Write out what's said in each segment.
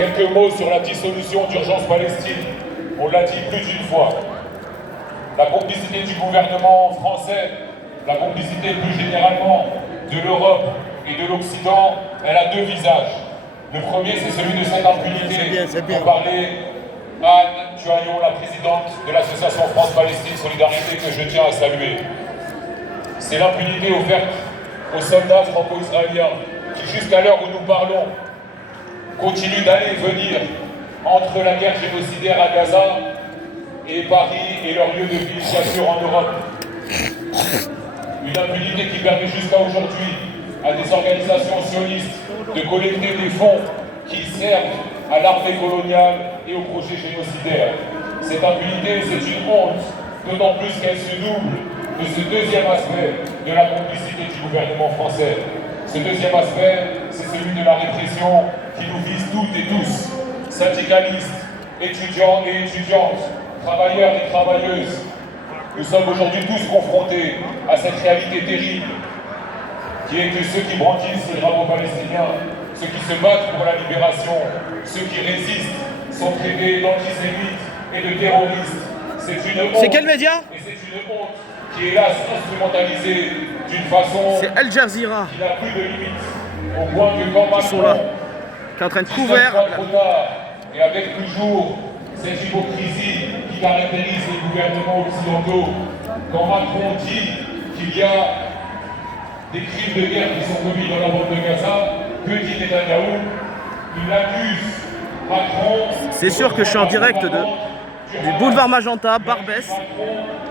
Quelques mots sur la dissolution d'Urgence Palestine. On l'a dit plus d'une fois. La complicité du gouvernement français, la complicité plus généralement de l'Europe et de l'Occident, elle a deux visages. Le premier, c'est celui de cette impunité dont parlait Anne Tuaillon, la présidente de l'association France-Palestine Solidarité, que je tiens à saluer. C'est l'impunité offerte aux soldats franco-israéliens qui, jusqu'à l'heure où nous parlons, continuent d'aller et venir entre la guerre génocidaire à Gaza et Paris et leur lieu de villégiature en Europe. Une impunité qui permet jusqu'à aujourd'hui à des organisations sionistes de collecter des fonds qui servent à l'armée coloniale et au projet génocidaire. Cette impunité, c'est une honte, d'autant plus qu'elle se double de ce deuxième aspect de la complicité du gouvernement français. Ce deuxième aspect, c'est celui de la répression qui nous vise toutes et tous, syndicalistes, étudiants et étudiantes, travailleurs et travailleuses. Nous sommes aujourd'hui tous confrontés à cette réalité terrible qui est que ceux qui brandissent le drapeau palestinien, ceux qui se battent pour la libération, ceux qui résistent, sont traités d'antisémites et de terroristes. C'est une honte. C'est quel média? Et c'est une honte qui est hélas instrumentalisée d'une façon C'est Al Jazeera. qui n'a plus de limite. Au point que quand Macron, Ils sont là, qui est en train de couvrir. trop tard, et avec toujours cette hypocrisie qui caractérise les gouvernements occidentaux, quand Macron dit qu'il y a des crimes de guerre qui sont commis dans la bande de Gaza, que dit Netanyahou? Il accuse Macron. C'est sûr que je suis en direct du boulevard Magenta, Barbès.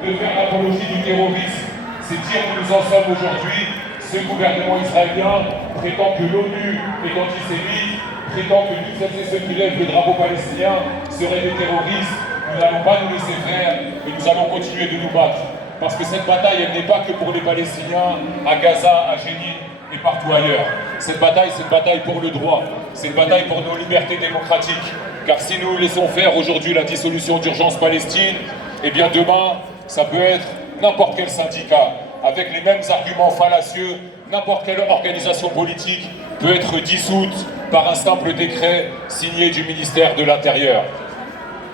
De faire l'apologie du terrorisme. C'est dire où nous en sommes aujourd'hui. Ce gouvernement israélien prétend que l'ONU est antisémite, prétend que toutes celles et ceux qui lèvent le drapeau palestinien seraient des terroristes. Nous n'allons pas nous laisser faire et nous allons continuer de nous battre. Parce que cette bataille, elle n'est pas que pour les Palestiniens à Gaza, à Jénine et partout ailleurs. Cette bataille, c'est une bataille pour le droit. C'est une bataille pour nos libertés démocratiques. Car si nous laissons faire aujourd'hui la dissolution d'Urgence Palestine, eh bien demain, ça peut être n'importe quel syndicat, avec les mêmes arguments fallacieux, n'importe quelle organisation politique peut être dissoute par un simple décret signé du ministère de l'Intérieur.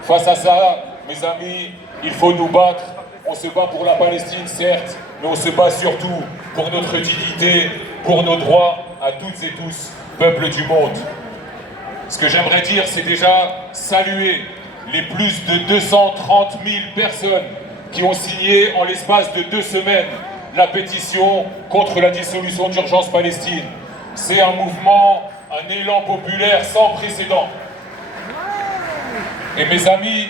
Face à ça, mes amis, il faut nous battre. On se bat pour la Palestine, certes, mais on se bat surtout pour notre dignité, pour nos droits à toutes et tous, peuples du monde. Ce que j'aimerais dire, c'est déjà saluer les plus de 230 000 personnes qui ont signé en l'espace de 2 semaines la pétition contre la dissolution d'Urgence Palestine. C'est un mouvement, un élan populaire sans précédent. Et mes amis,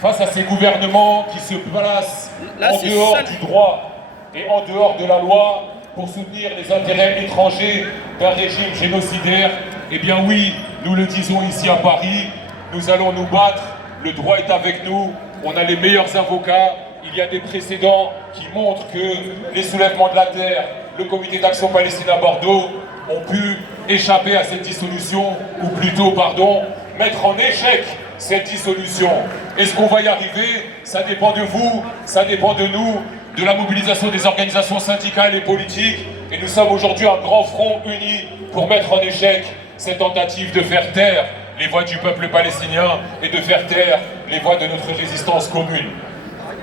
face à ces gouvernements qui se placent en dehors du droit et en dehors de la loi pour soutenir les intérêts étrangers d'un régime génocidaire, eh bien oui, nous le disons ici à Paris, nous allons nous battre, le droit est avec nous, on a les meilleurs avocats, il y a des précédents qui montrent que les soulèvements de la terre, le comité d'action Palestine à Bordeaux ont pu échapper à cette dissolution, ou plutôt, pardon, mettre en échec cette dissolution. Est-ce qu'on va y arriver? Ça dépend de vous, ça dépend de nous, de la mobilisation des organisations syndicales et politiques. Et nous sommes aujourd'hui un grand front uni pour mettre en échec cette tentative de faire taire les voix du peuple palestinien et de faire taire les voix de notre résistance commune.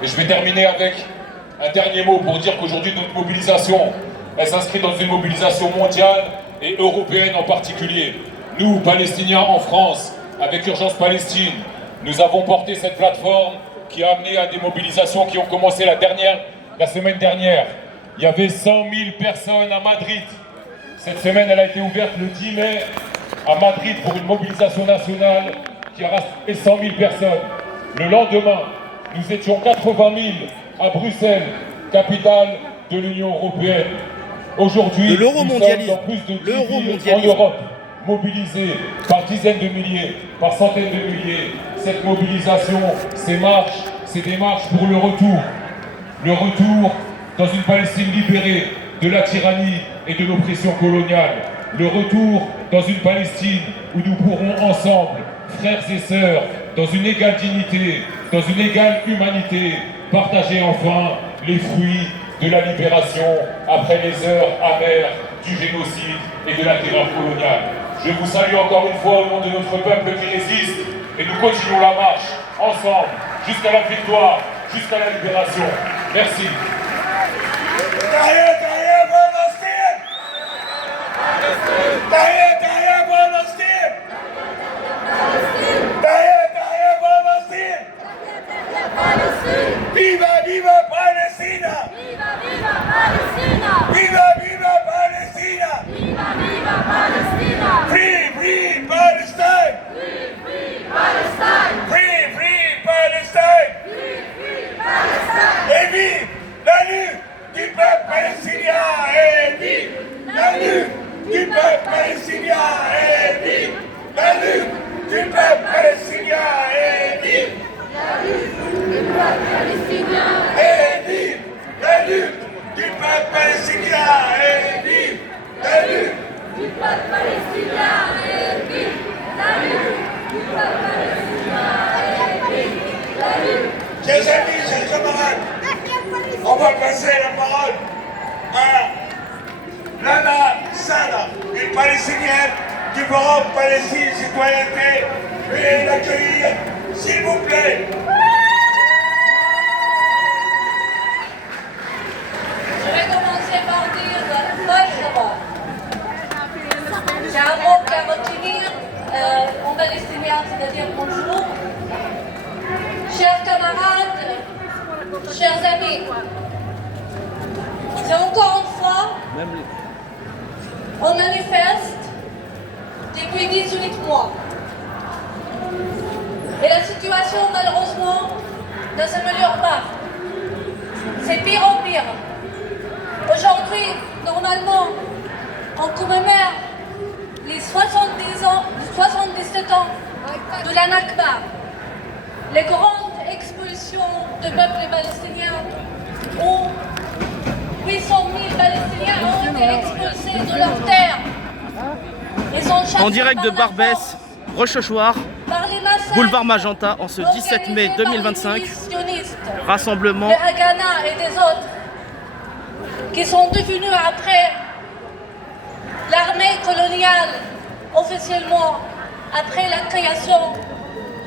Et je vais terminer avec un dernier mot pour dire qu'aujourd'hui notre mobilisation, elle s'inscrit dans une mobilisation mondiale et européenne en particulier. Nous, Palestiniens en France, avec Urgence Palestine, nous avons porté cette plateforme qui a amené à des mobilisations qui ont commencé la semaine dernière. Il y avait 100 000 personnes à Madrid. Cette semaine, elle a été ouverte le 10 mai à Madrid pour une mobilisation nationale qui a rassemblé 100 000 personnes. Le lendemain, nous étions 80 000 à Bruxelles, capitale de l'Union européenne. Aujourd'hui, nous sommes dans plus de 10 villes en Europe, mobilisés par dizaines de milliers, par centaines de milliers. Cette mobilisation, ces marches, ces démarches pour le retour dans une Palestine libérée de la tyrannie et de l'oppression coloniale, le retour dans une Palestine où nous pourrons ensemble, frères et sœurs, dans une égale dignité, dans une égale humanité, partager enfin les fruits de la libération après les heures amères du génocide et de la terreur coloniale. Je vous salue encore une fois au nom de notre peuple qui résiste et nous continuons la marche ensemble jusqu'à la victoire, jusqu'à la libération. Merci. Viva, viva Palestina! Viva, viva Palestina! Viva, viva Palestina! Viva, viva Palestina! Free, free Palestine! Free, free Palestine! Free, free Palestine! Free, free Palestine! Et vive la lutte du peuple palestinien! Et vive la lutte du peuple palestinien! Et vive la lutte du peuple palestinien! Et vive Palestinien! et vive la lutte du peuple palestinien! Et vive la lutte Du peuple palestinien! Et vive la lutte du peuple palestinien! Et vive la lutte! Chers amis, chers camarades, on va passer la parole à Lana Sada, une Palestinienne du Forum Palestine Citoyenneté. Veuillez l'accueillir, s'il vous plaît. Je vais commencer par dire bonjour. J'ai un mot à retenir en palestinien, c'est-à-dire bonjour. Chers camarades, chers amis, c'est encore une fois, on manifeste depuis 18 mois. Et la situation, malheureusement, ne s'améliore pas. C'est pire en pire. Aujourd'hui, normalement, on commémore les 77 ans de la Nakba, les grandes expulsions de peuples palestiniens où 800 000 Palestiniens ont été expulsés de leurs terres. Ils sont chassés En direct de par la Barbès, force, Rochechouart, par les massacres boulevard Magenta, en ce 17 mai organisés par les 2025, milices sionistes rassemblement de Haganah et des autres qui sont devenus après l'armée coloniale officiellement après la création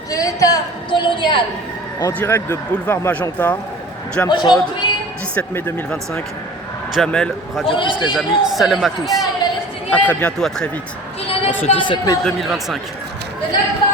de l'État colonial. en direct de boulevard Magenta, Jam Prod, Aujourd'hui, 17 mai 2025, Jamel, Radio on Plus le les dit, amis, nous, salam à tous. Palestiniens et À très Palestiniennes, bientôt, à très vite, que la en ce Nakba 17 n'est mai pas 2025. Le Nakba